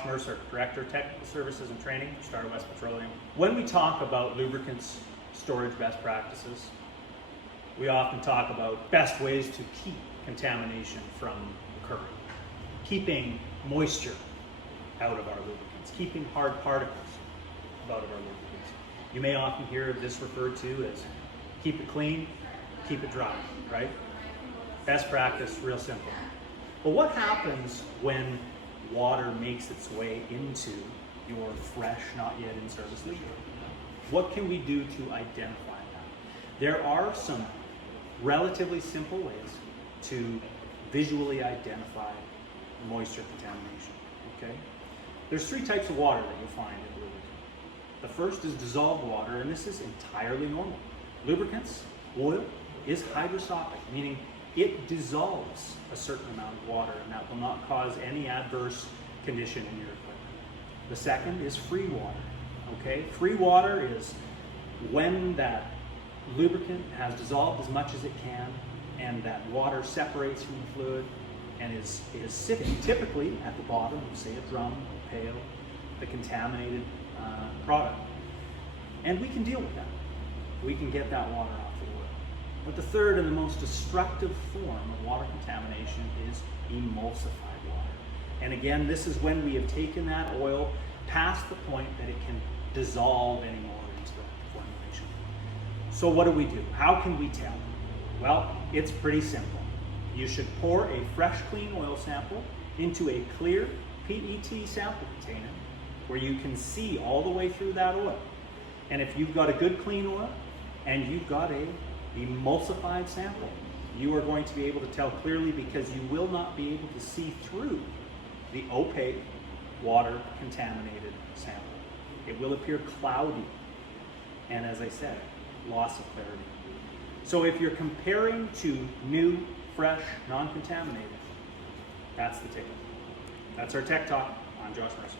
Josh Mercer, Director of Technical Services and Training for Star West Petroleum. When we talk about lubricants storage best practices, we often talk about best ways to keep contamination from occurring, keeping moisture out of our lubricants, keeping hard particles out of our lubricants. You may often hear this referred to as keep it clean, keep it dry, right? Best practice, real simple. But what happens when water makes its way into your fresh, not yet in service leak? What can we do to identify that? There are some relatively simple ways to visually identify moisture contamination, okay? There's three types of water that you'll find in lubricant. The first is dissolved water, and this is entirely normal. Lubricants, oil, is hydroscopic, meaning it dissolves a certain amount of water, and that will not cause any adverse condition in your equipment. The second is free water, okay? Free water is when that lubricant has dissolved as much as it can, and that water separates from the fluid and is sitting typically at the bottom of, say, a drum, a pail, the contaminated product. And we can deal with that. We can get that water off the oil. But the third and the most destructive form of water contamination is emulsified water. And again, this is when we have taken that oil past the point that it can dissolve anymore into the formulation. So what do we do? How can we tell? Well, it's pretty simple. You should pour a fresh, clean oil sample into a clear PET sample container where you can see all the way through that oil. And if you've got a good clean oil and you've got a emulsified sample, you are going to be able to tell clearly, because you will not be able to see through the opaque, water contaminated sample. It will appear cloudy, and as I said, loss of clarity. So if you're comparing to new, fresh, non-contaminated, that's the ticket. That's our Tech Talk. I'm Josh Mercer.